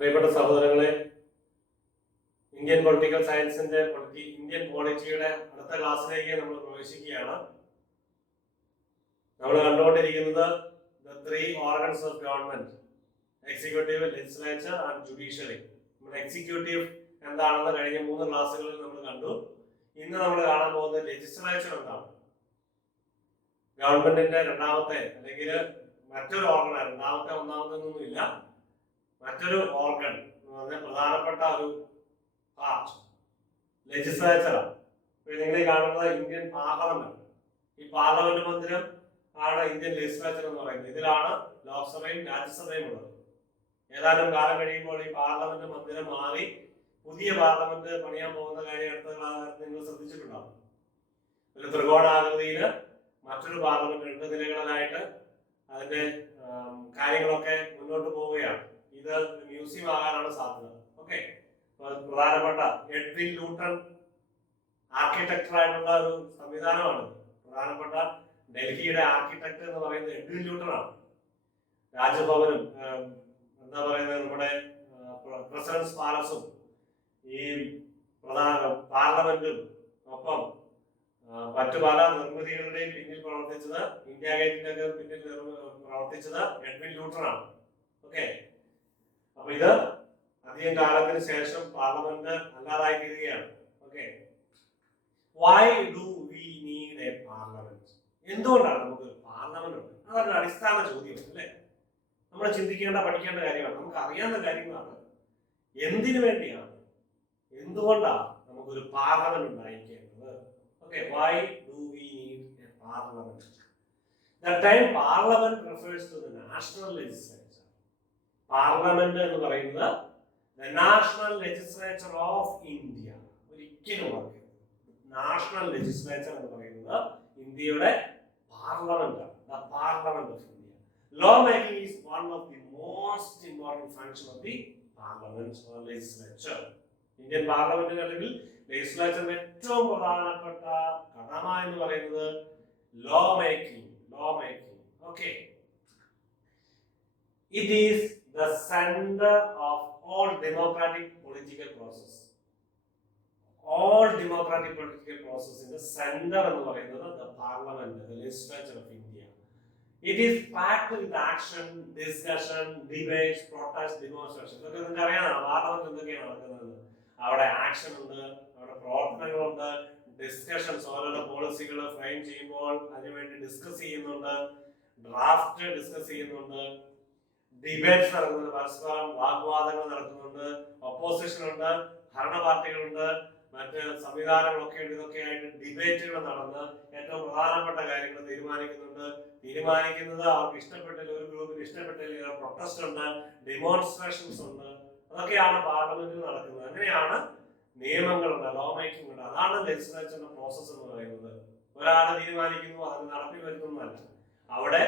പ്രിയപ്പെട്ട സഹോദരങ്ങളെ, Indian political സയൻസിന്റെ ഇന്ത്യൻ പോളിറ്റിയുടെ അടുത്ത ക്ലാസ്സിലേക്ക് നമ്മൾ പ്രവേശിക്കുകയാണ്. നമ്മൾ കണ്ടുകൊണ്ടിരിക്കുന്നത് the three organs of government: executive, legislature and judiciary. നമ്മുടെ എക്സിക്യൂട്ടീവ് എന്താണെന്ന് കഴിഞ്ഞ 3 ക്ലാസ്സുകളിൽ നമ്മൾ കണ്ടു. ഇന്ന് നമ്മൾ കാണാൻ പോകുന്നത് ലെജിസ്ലേച്ചർ എന്താണ്. ഗവൺമെന്റിന്റെ രണ്ടാമത്തെ അല്ലെങ്കിൽ മറ്റൊരു ഓർഗനാണ്. ഒന്നാമത്തെ ഇല്ല, മറ്റൊരു ഓർഗൻ എന്ന് പറഞ്ഞാൽ പ്രധാനപ്പെട്ട ഒരു പാർട്ട് ലെജിസ്ലേച്ചറാണ്. നിങ്ങൾ കാണുന്നത് ഇന്ത്യൻ പാർലമെന്റ്. ഈ പാർലമെന്റ് മന്ദിരം ആണ് ഇന്ത്യൻ ലെജിസ്ലേച്ചർ എന്ന് പറയുന്നത്. ഇതിലാണ് ലോക്സഭയും രാജ്യസഭയും ഉള്ളത്. ഏതാനും കാലം കഴിയുമ്പോൾ ഈ പാർലമെന്റ് മന്ദിരം മാറി പുതിയ പാർലമെന്റ് പണിയാൻ പോകുന്ന കാര്യം അടുത്ത നിങ്ങൾ ശ്രദ്ധിച്ചിട്ടുണ്ടാവും. ഒരു ത്രികോണാകൃതിയിൽ മറ്റൊരു പാർലമെന്റ് 2 നിലകളിലായിട്ട് അതിന്റെ കാര്യങ്ങളൊക്കെ മുന്നോട്ട് പോവുകയാണ്. ഇത് മ്യൂസിയം ആകാനാണ് സാധ്യത. ഓക്കെ, പ്രധാനപ്പെട്ട എഡ്വിൻ ലൂട്ടൺ ആർക്കിടെക്ചർ ആയിട്ടുള്ള ഒരു സംവിധാനമാണ്. പ്രധാനപ്പെട്ട ഡൽഹിയുടെ ആർക്കിടെക്ട് എന്ന് പറയുന്നത് എഡ്വിൻ ലൂട്ടൺ ആണ്. രാജ്ഭവനും എന്താ പറയുന്നത് നമ്മുടെ പ്രസിഡന്റ്സ് പാലസും ഈ പ്രധാന പാർലമെന്റും ഒപ്പം മറ്റു പല നിർമ്മിതികളുടെയും പിന്നിൽ പ്രവർത്തിച്ചത്, ഇന്ത്യ ഗേറ്റിന്റെ ഒക്കെ പിന്നിൽ പ്രവർത്തിച്ചത് എഡ്വിൻ ലൂട്ടൺ ആണ്. ഓക്കെ, അപ്പൊ ഇത് അധികം കാലത്തിന് ശേഷം പാർലമെന്റ് അല്ലാതായി തീരുകയാണ്. Okay, why do we need A parliament? എന്തുകൊണ്ടാണ് നമുക്ക് പാർലമെന്റ് ഉണ്ട്? അതൊരു അടിസ്ഥാന ചോദ്യം അല്ലേ? നമ്മൾ ചിന്തിക്കേണ്ട, പഠിക്കേണ്ട കാര്യമാണ്. നമുക്ക് അറിയാവുന്ന കാര്യങ്ങളാണ്. എന്തിനു വേണ്ടിയാണ്, എന്തുകൊണ്ടാണ് നമുക്കൊരു പാർലമെന്റ് ഉണ്ടായിരിക്കേണ്ടത്? Okay, why do we need a parliament? The term parliament refers to the national legislature. Parliament എന്ന് പറയുന്നത് the national legislature of India. ഒരിക്കലും ഓർക്കുക, നാഷണൽ ലെജിസ്ലേച്ചർ എന്ന് പറയുന്നത് ഇന്ത്യയുടെ പാർലമെന്റ് ആണ്. The Parliament of India. Law making is one of the most important function of the parliament or legislature. Indian പാർലമെന്റിന് അല്ലെങ്കിൽ ലെജിസ്ലേച്ചറിന്റെ ഏറ്റവും പ്രധാനപ്പെട്ട കടമ എന്ന് പറയുന്നത് law making. Okay, it is the centre of all democratic political process. All centre എന്ന് പറയുന്നത് the parliament, the legislature of India. It is packed with action, discussion, debates, protest, demonstration. ഇതൊക്കെ നിങ്ങൾക്ക് അറിയാനാണ് പാർലമെന്റ് എന്തൊക്കെയാണ് നടക്കുന്നത്. അവിടെ ആക്ഷൻ ഉണ്ട്, അവിടെ പ്രവർത്തനങ്ങളുണ്ട്, ഡിസ്കഷൻസ്, ഓരോരോ പോളിസികൾ ഫ്രെയിം ചെയ്യുമ്പോൾ അതിനുവേണ്ടി ഡിസ്കസ് ചെയ്യുന്നുണ്ട്, ഡ്രാഫ്റ്റ് ഡിസ്കസ് ചെയ്യുന്നുണ്ട്, ഡിബേറ്റ്സ് നടക്കുന്നുണ്ട്, പരസ്പരം വാഗ്വാദങ്ങൾ നടക്കുന്നുണ്ട്, ഒപ്പോസിഷൻ ഉണ്ട്, ഭരണ പാർട്ടികളുണ്ട്, മറ്റ് സംവിധാനങ്ങളൊക്കെ ഉണ്ട്. ഇതൊക്കെ ആയിട്ട് ഡിബേറ്റുകൾ നടന്ന് ഏറ്റവും പ്രധാനപ്പെട്ട കാര്യങ്ങൾ തീരുമാനിക്കുന്നത് അവർക്ക് ഇഷ്ടപ്പെട്ടില്ല, ഒരു ഗ്രൂപ്പിന് ഇഷ്ടപ്പെട്ടില്ല, പ്രൊട്ടസ്റ്റ് ഉണ്ട്, ഡെമോൺസ്ട്രേഷൻസ് ഉണ്ട്. അതൊക്കെയാണ് പാർലമെന്റിൽ നടക്കുന്നത്. അങ്ങനെയാണ് നിയമങ്ങളുണ്ട്, ലോ മേക്കിംഗ് ഉണ്ട്. അതാണ് ലെജിസ്ലേച്ചറിന്റെ പ്രോസസ് എന്ന് പറയുന്നത്. ഒരാൾ തീരുമാനിക്കുന്നു, അത് നടപ്പിൽ വരുന്നതല്ല. അവിടെ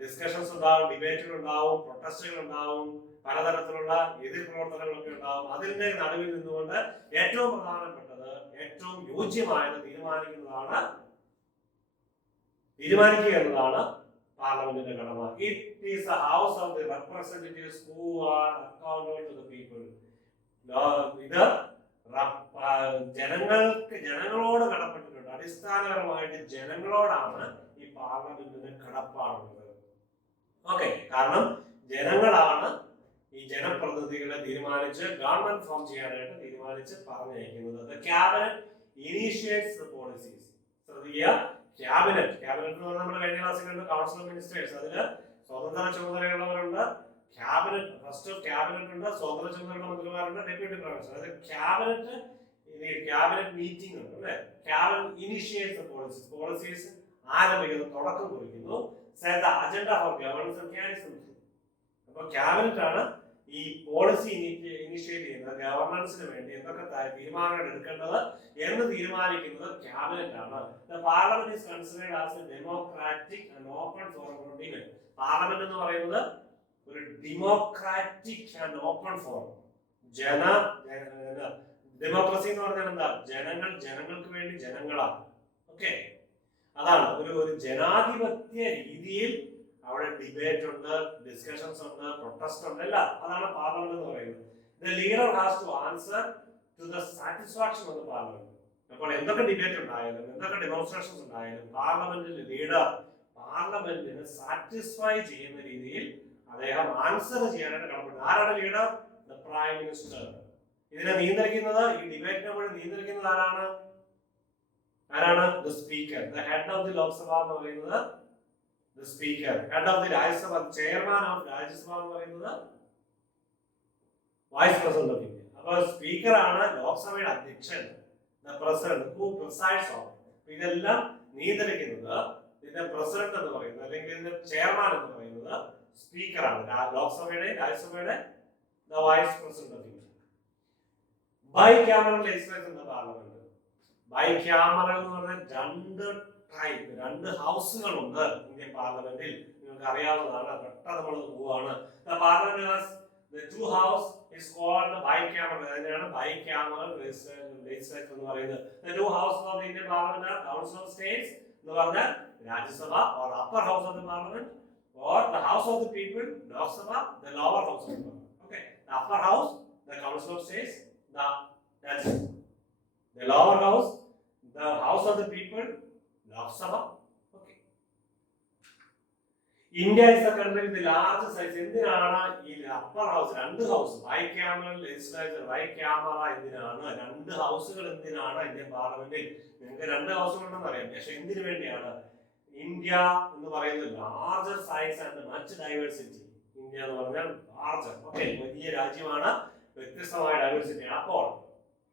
ഡിസ്കഷൻസ് ഉണ്ടാവും, ഡിബേറ്റുകൾ ഉണ്ടാവും, പ്രൊട്ടസ്റ്റുകൾ ഉണ്ടാവും, പലതരത്തിലുള്ള എതിർ പ്രവർത്തനങ്ങളൊക്കെ ഉണ്ടാവും. അതിന്റെ നടുവിൽ നിന്നുകൊണ്ട് ഏറ്റവും പ്രധാനപ്പെട്ടത്, ഏറ്റവും യോജ്യമായത് തീരുമാനിക്കുക എന്നതാണ് പാർലമെന്റിന്റെ കടമ. It is the house of the representatives who are accountable to the people. ഇത് ജനങ്ങളോട് കടപ്പെട്ടിട്ടുണ്ട്. അടിസ്ഥാനപരമായിട്ട് ജനങ്ങളോടാണ് ഈ പാർലമെന്റിന് കടപ്പാടുള്ളത്. ഓക്കെ, കാരണം ജനങ്ങളാണ് ഈ ജനപ്രതിനിധികളെ തീരുമാനിച്ച് ഗവൺമെന്റ് ഫോം ചെയ്യാനായിട്ട് തീരുമാനിച്ച് പറഞ്ഞയക്കുന്നത്. The cabinet initiates the policies. ശ്രദ്ധിക്കുക, ക്യാബിനറ്റ് എന്ന് പറഞ്ഞാൽ നമ്മൾ കഴിഞ്ഞ ക്ലാസ്സിൽ കണ്ടു കൗൺസിൽ ഓഫ് മിനിസ്റ്റേഴ്സ്. അതില് സ്വതന്ത്ര ചുമതലയുള്ളവരുണ്ട്, ഫസ്റ്റ് ക്യാബിനറ്റ് ഉണ്ട്, സ്വതന്ത്ര ചുമതലയുള്ള മന്ത്രിമാരുണ്ട്, ഡെപ്യൂട്ടി പ്രൈം മിനിസ്റ്റർ. അതായത് ക്യാബിനറ്റ് മീറ്റിംഗ് ഉണ്ട് അല്ലേ? ക്യാബിനറ്റ് ഇനിഷ്യേറ്റ്സ് പോളിസീസ് ആരംഭിക്കുന്നു, തുടക്കം കുറിക്കുന്നു. Set the agenda for governance and carries them through. അപ്പോൾ ക്യാബിനറ്റ് ആണ് ഈ പോളിസി ഇനിഷ്യേറ്റ് ചെയ്യുന്നത്. ഗവർണൻസിന് വേണ്ടി എന്തൊക്കെ തീരുമാനങ്ങൾ എടുക്കേണ്ടത് എന്ന് തീരുമാനിക്കുന്നത് ക്യാബിനറ്റ് ആണ്. The parliament is considered as A democratic and open forum four debate. Parliament എന്ന് പറയുന്നത് ഒരു democratic and open forum. Democracy എന്ന് പറഞ്ഞാൽ എന്താ? ജനങ്ങൾക്ക് വേണ്ടി ജനങ്ങളാണ്. ഓക്കെ, അതാണ് ഒരു ജനാധിപത്യ രീതിയിൽ അവിടെ ഡിബേറ്റ് ഉണ്ട്, ഡിസ്കഷൻസ് ഉണ്ട്, പ്രൊട്ടസ്റ്റ് ഉണ്ട്, അല്ല. അതാണ് പാർലമെന്റ് എന്ന് പറയുന്നത്. The leader has to answer to the satisfaction of the parliament. അപ്പോൾ എന്തൊക്കെ ഡിബേറ്റ് ഉണ്ടായാലും എന്തൊക്കെ ഡെമോൺസ്ട്രേഷൻസ് ഉണ്ടായാലും പാർലമെന്റിൽ ലീഡർ പാർലമെന്റിന് സാറ്റിസ്ഫൈ ചെയ്യുന്ന രീതിയിൽ അദ്ദേഹം ആൻസർ ചെയ്യാനായിട്ട് കടപ്പെട്ടു. ആരാണ് ലീഡർ? The prime minister. ഇതിനെ നിയന്ത്രിക്കുന്നത്, ഈ ഡിബേറ്റിനെ കൂടെ നിയന്ത്രിക്കുന്നത് ആരാണ്? The speaker. The head of the Lok Sabha എന്ന് പറയുന്നത് the speaker. Head of the Rajya Sabha, chairman of Rajya Sabha എന്ന് പറയുന്നത് വൈസ് പ്രസിഡന്റ് ഓഫ് ഇന്ത്യ. അപ്പോൾ സ്പീക്കറാണ് ലോക്സഭയുടെ അധ്യക്ഷൻ. The president who presides over. ഇതെല്ലാം നിയന്ത്രിക്കുന്നത് ഇതിന്റെ പ്രസിഡന്റ് എന്ന് പറയുന്നത് അല്ലെങ്കിൽ ഇതിന്റെ ചെയർമാൻ എന്ന് പറയുന്നത് സ്പീക്കറാണ്. ലോക്സഭയുടെ രാജ്യസഭയുടെ the vice president of India. Bicameral legislature in the parliament. Bicameral എന്ന് പറഞ്ഞാൽ രണ്ട് ഹൗസുകളുണ്ട് ഇന്ത്യൻ പാർലമെന്റിൽ. നിങ്ങൾക്ക് അറിയാവുന്നതാണ്. പെട്ടെന്ന് നമ്മൾ പോവാണ്. The parliament has the two house is called bicameral. അതിനാണ് bicameral legislature എന്ന് പറയുന്നത്. The two houses of the Indian Parliament are Council of States എന്ന് പറഞ്ഞാൽ Rajya Sabha, or upper house of the parliament, or the house of the people, Lok Sabha, the lower house of the parliament. Okay, the upper house, the Council of States, the Rajya the lower house, the house of the people, Lok Sabha. India is a country with large size. എന്തിനാണ് ഈ upper house, രണ്ട് house, bicameral legislature, bicameral എന്തിനാണ്? രണ്ട് ഹൗസുകൾ എന്തിനാണ് Indian പാർലമെന്റിൽ? നിങ്ങൾക്ക് രണ്ട് ഹൗസുകൾ ഉണ്ടെന്ന് അറിയാം, പക്ഷെ എന്തിനു വേണ്ടിയാണ്? ഇന്ത്യ എന്ന് പറയുന്നത് larger size and much diversity. India എന്ന് പറഞ്ഞാൽ ലാർജർ, ഓക്കെ, വലിയ രാജ്യമാണ്, വ്യത്യസ്തമായ ഡൈവേഴ്സിറ്റി. അപ്പോൾ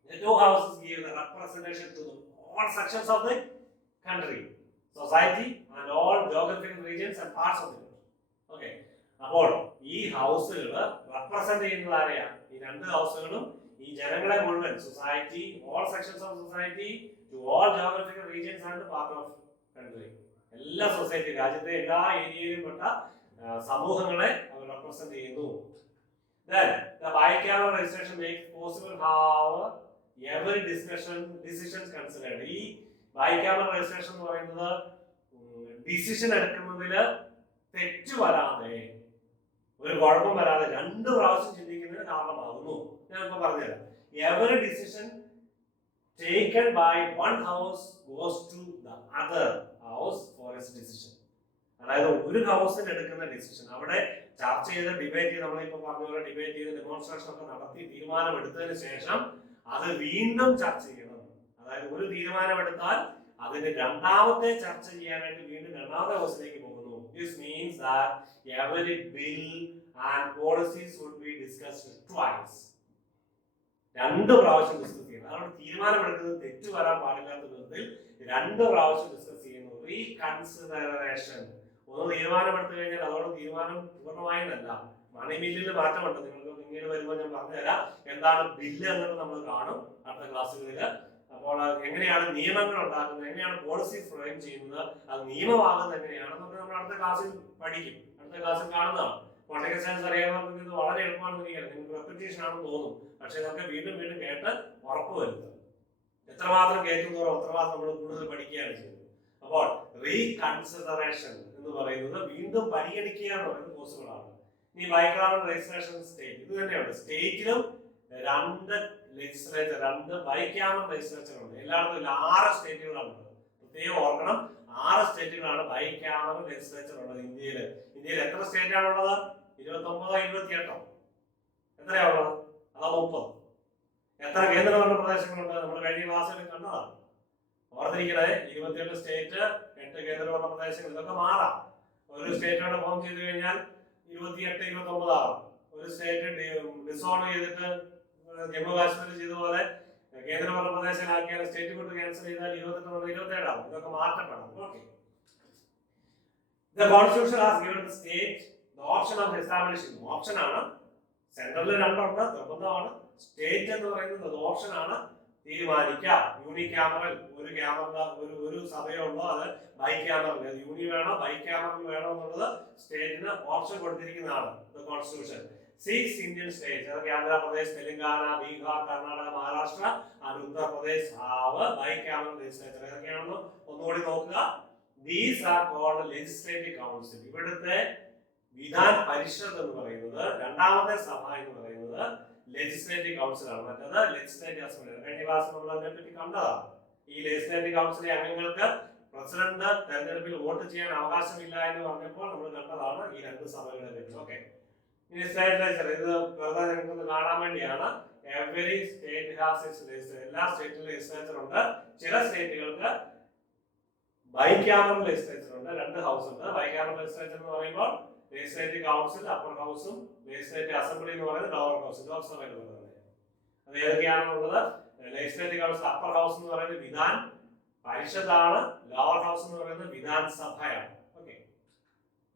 the two houses give the representation to all sections of the country, society and all geographical regions and parts of the country. Okay, അപ്പോൾ ഈ ഹൗസുകൾ represent ചെയ്യുന്നത് ആരെയാണ്? ഈ രണ്ട് ഹൗസുകളും ഈ ജനങ്ങളെ മുഴുവൻ, society, all sections of society, to all geographical regions and part of country. എല്ലാ സൊസൈറ്റി, രാജ്യത്തെ എല്ലാ ഏരിയയിലും പെട്ട സമൂഹങ്ങളെ അവർ റെപ്രസെന്റ് ചെയ്യുന്നു. Then the bicameral legislation makes possible how every decisions considered. ഈ bicameral legislation എന്ന് പറയുന്നത് ഡിസിഷൻ എടുക്കുന്നതിൽ തെറ്റ് വരാതെ, ഒരു കുഴപ്പം വരാതെ രണ്ട് പ്രാവശ്യം ചിന്തിക്കുന്നതിന് കാരണമാകുന്നു. ഞാൻ ഇപ്പൊ പറഞ്ഞുതരാം. Every decision taken by one house goes to the other house for its decision. അതായത് ഒരു ഹൗസിൽ എടുക്കുന്ന ഡിസിഷൻ, അവിടെ ചർച്ച ചെയ്ത് ഡിബേറ്റ് ചെയ്ത്, നമ്മളിപ്പോ പറഞ്ഞ പോലെ ഡിബേറ്റ് ചെയ്ത് ഡെമോൺസ്ട്രേഷൻ ഒക്കെ നടത്തി തീരുമാനം എടുത്തതിന് ശേഷം അത് വീണ്ടും ചർച്ച ചെയ്യണം. അതായത് ഒരു തീരുമാനം എടുത്താൽ അതിന് രണ്ടാമത്തെ ചർച്ച ചെയ്യാനായിട്ട് വീണ്ടും രണ്ടാമത്തെ ഹൗസിലേക്ക് പോകുന്നു. This means that every bill and policies would be discussed twice. രണ്ട് പ്രാവശ്യം ഡിസ്കസ് ചെയ്യണം. അതുകൊണ്ട് തീരുമാനമെടുക്കുന്നത് തെറ്റ് വരാൻ പാടില്ലാത്ത വിധത്തിൽ രണ്ട് പ്രാവശ്യം ഡിസ്കസ് ചെയ്യുന്നു. റീകൺസിഡറേഷൻ. ഒന്ന് തീരുമാനമെടുത്തു കഴിഞ്ഞാൽ അതോടെ തീരുമാനം പൂർണ്ണമായെന്നല്ല, മണി ബില്ലിൽ മാറ്റമുണ്ട്. നിങ്ങൾക്ക് പിന്നീട് വരുമ്പോൾ ഞാൻ പറഞ്ഞുതരാം എന്താണ് ബില്ല് എന്നത് നമ്മൾ കാണും അടുത്ത ക്ലാസ്സുകളിൽ. അപ്പോൾ എങ്ങനെയാണ് നിയമങ്ങൾ ഉണ്ടാക്കുന്നത്, എങ്ങനെയാണ് പോളിസി ഫ്രെയിം ചെയ്യുന്നത്, അത് നിയമമാകുന്നത് എങ്ങനെയാണെന്നൊക്കെ നമ്മൾ അടുത്ത ക്ലാസ്സിൽ പഠിക്കും, അടുത്ത ക്ലാസ്സിൽ കാണുന്നതാണ്. പൊളിറ്റിക്കൽ സയൻസ് അറിയാവുന്നവർക്ക് ഇത് വളരെ എളുപ്പമാണെന്ന് എനിക്കറിയാം. നിങ്ങൾക്ക് റെപ്പിറ്റേഷൻ ആണെന്ന് തോന്നും, പക്ഷെ ഇതൊക്കെ വീണ്ടും വീണ്ടും കേട്ട് ഉറപ്പ് വരുത്തുക. എത്രമാത്രം കേൾക്കുന്നതോ അത്രമാത്രം നമ്മൾ കൂടുതൽ പഠിക്കുകയാണ് ചെയ്യുന്നത്. അപ്പോൾ റീകൺസിഡറേഷൻ എന്ന് പറയുന്നത് വീണ്ടും പരിഗണിക്കുക എന്ന് പറയുന്നത് പോസിബിൾ ആണ്. ഇനി ബൈക്കാമറൽ ലെജിസ്ലേഷൻ സ്റ്റേറ്റ്, ഇത് തന്നെയുണ്ട്. സ്റ്റേറ്റിലും രണ്ട് ലെജിസ്ലേച്ചർ, രണ്ട് ബൈക്കാമറൽ ലെജിസ്ലേച്ചർ ഉണ്ട്. എല്ലായിടത്തും 6 സ്റ്റേറ്റുകളാണ് ഉള്ളത്. പ്രത്യേകം ഓർക്കണം, 6 സ്റ്റേറ്റുകളാണ് ബൈക്കാമറൽ ലെജിസ്ലേച്ചർ ഉള്ളത് ഇന്ത്യയിൽ. ഇന്ത്യയിൽ എത്ര സ്റ്റേറ്റ് ആണുള്ളത്? 29 28 എത്രയാണുള്ളത്? അതാ 30. എത്ര കേന്ദ്രഭരണ പ്രദേശങ്ങളുണ്ട്? നമ്മൾ കഴിഞ്ഞ ക്ലാസ്സിൽ കണ്ടതാണ്. ഓർത്തിരിക്കണേ, 28 സ്റ്റേറ്റ്, 8 കേന്ദ്രഭരണ പ്രദേശങ്ങൾ. ഇതൊക്കെ മാറാം. ഒരു സ്റ്റേറ്റോടെ ഫോം ചെയ്ത് കഴിഞ്ഞാൽ 28 29 ആവും. ഒരു സ്റ്റേറ്റ് ഡിസോൾവ് ചെയ്തിട്ട് ജമ്മു കാശ്മീർ ചെയ്തതുപോലെ കേന്ദ്രഭരണ പ്രദേശങ്ങളാക്കിയാൽ സ്റ്റേറ്റ് കൊണ്ട് ക്യാൻസൽ ചെയ്താൽ 28 27 ആവും. ഇതൊക്കെ മാറ്റപ്പെടാം. Okay. The Constitution has given the state the option of establishing. Option ആണ്. സെൻട്രലിൽ രണ്ടുണ്ട്, നിർബന്ധമാണ്. സ്റ്റേറ്റ് എന്ന് പറയുന്നത് ഓപ്ഷൻ ആണ്. തീരുമാനിക്കാം. യൂണിക്യാമറൽ, ഒരു സഭയുള്ളോ, അത് ബൈക്യാമറൽ, യൂണി വേണോ ബൈക്യാമറൽ വേണോ എന്നുള്ളത് സ്റ്റേറ്റിന് ഓപ്ഷൻ കൊടുത്തിരിക്കുന്നതാണ് കോൺസ്റ്റിറ്റ്യൂഷൻ. 6 ഇന്ത്യൻ സ്റ്റേറ്റ്സ്, അതൊക്കെ Andhra Pradesh, Telangana, Bihar, Karnataka, Maharashtra and Uttar Pradesh have bicameral legislature. ഏതൊക്കെയാണെന്ന് ഒന്നുകൂടി നോക്കുക. These are called legislative council. ഇവിടുത്തെ വിധാൻ പരിഷത്ത് എന്ന് പറയുന്നത്, രണ്ടാമത്തെ സഭ എന്ന് പറയുന്നത് ലെജിസ്ലേറ്റീവ് കൗൺസിലാണ്, മറ്റത് ലെജിസ്ലേറ്റീവ് അസംബ്ലി. കഴിഞ്ഞ ക്ലാസ്സിൽ നമ്മൾ അതിനെപ്പറ്റി കണ്ടതാണ്. ഈ ലെജിസ്ലേറ്റീവ് കൗൺസിലെ അംഗങ്ങൾക്ക് പ്രസിഡന്റ് തെരഞ്ഞെടുപ്പിൽ വോട്ട് ചെയ്യാൻ അവകാശമില്ല എന്ന് പറഞ്ഞപ്പോൾ നമ്മൾ കണ്ടതാണ് ഈ രണ്ട് സഭകളെ പറ്റി. ഓക്കെ, ഇനി സ്റ്റേറ്റ് ലെജിസ്ലേച്ചർ, ഇത് വെറുതെ നിങ്ങൾക്ക് കാണാൻ വേണ്ടിയാണ്. Every state has it's legislature. എല്ലാ സ്റ്റേറ്റിലും ലെജിസ്ലേച്ചർ ഉണ്ട്. ചില സ്റ്റേറ്റുകൾക്ക് ബൈക്യാമറൽ ലെജിസ്ലേച്ചർ ഉണ്ട്, രണ്ട് ഹൗസ് ഉണ്ട്. ബൈക്യാമറൽ ലെജിസ്ലേച്ചർ എന്ന് പറയുമ്പോൾ ലെജിസ്ലേറ്റീവ് കൗൺസിൽ അപ്പർ ഹൗസും ലെജിസ്ലേറ്റീവ് അസംബ്ലി എന്ന് പറയുന്നത് ലോവർ ഹൗസ്, ലോക്സഭയിൽ ഉള്ളത്. അത് ഏതൊക്കെയാണുള്ളത്? ലെജിസ്ലേറ്റീവ് കൗൺസിൽ അപ്പർ ഹൗസ് എന്ന് പറയുന്നത് വിധാൻ പരിഷത്താണ്, ലോവർ ഹൗസ് എന്ന് പറയുന്നത് വിധാൻ സഭയാണ്. ഓക്കെ,